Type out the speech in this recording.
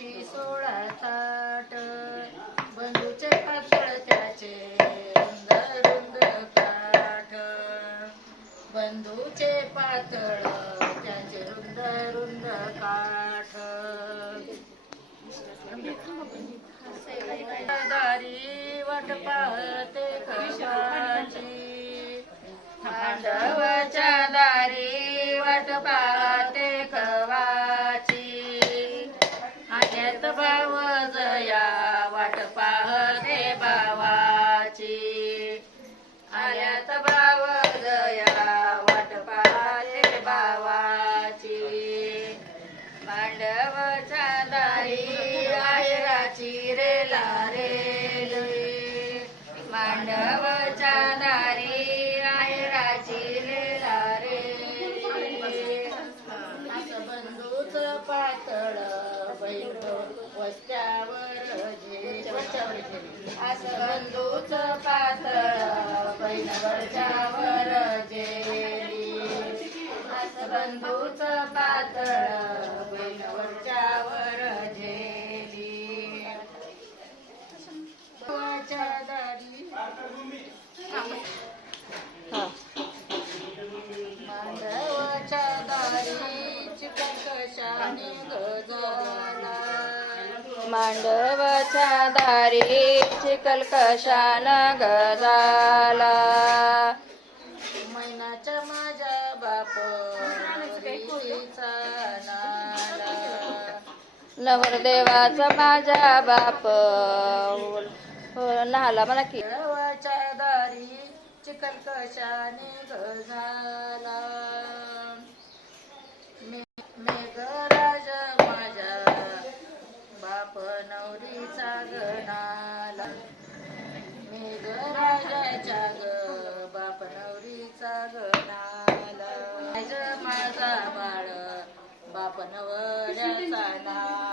त्याची सोळा थाट बंधूचे पातळ त्याचे रुंद रुंद काठ बंधूचे पातळ त्याचे रुंद रुंद काठ दारी वाट पाहत आल्यात भाव जया वाट पाहते भावाची. रे रे लारेली असं बंधूच पातळ वस्त्यावर असं बंधूच पातळ बैलवरच्यावर बंधूच पातळ बैलवरच्यावर झेली दारी मांडवाच्या दारी चिकन कशाने गजाला मांडवाच्या दारी चिकल कशान गजाला नवरदेवाचा माझ्या बाप. हो, नाला मला की. देवाच्या दारी चिखल कशाने गजाला. मे- मेघराज माझ्या बाप नवरीचा गणाला. मेघ गणाला माझ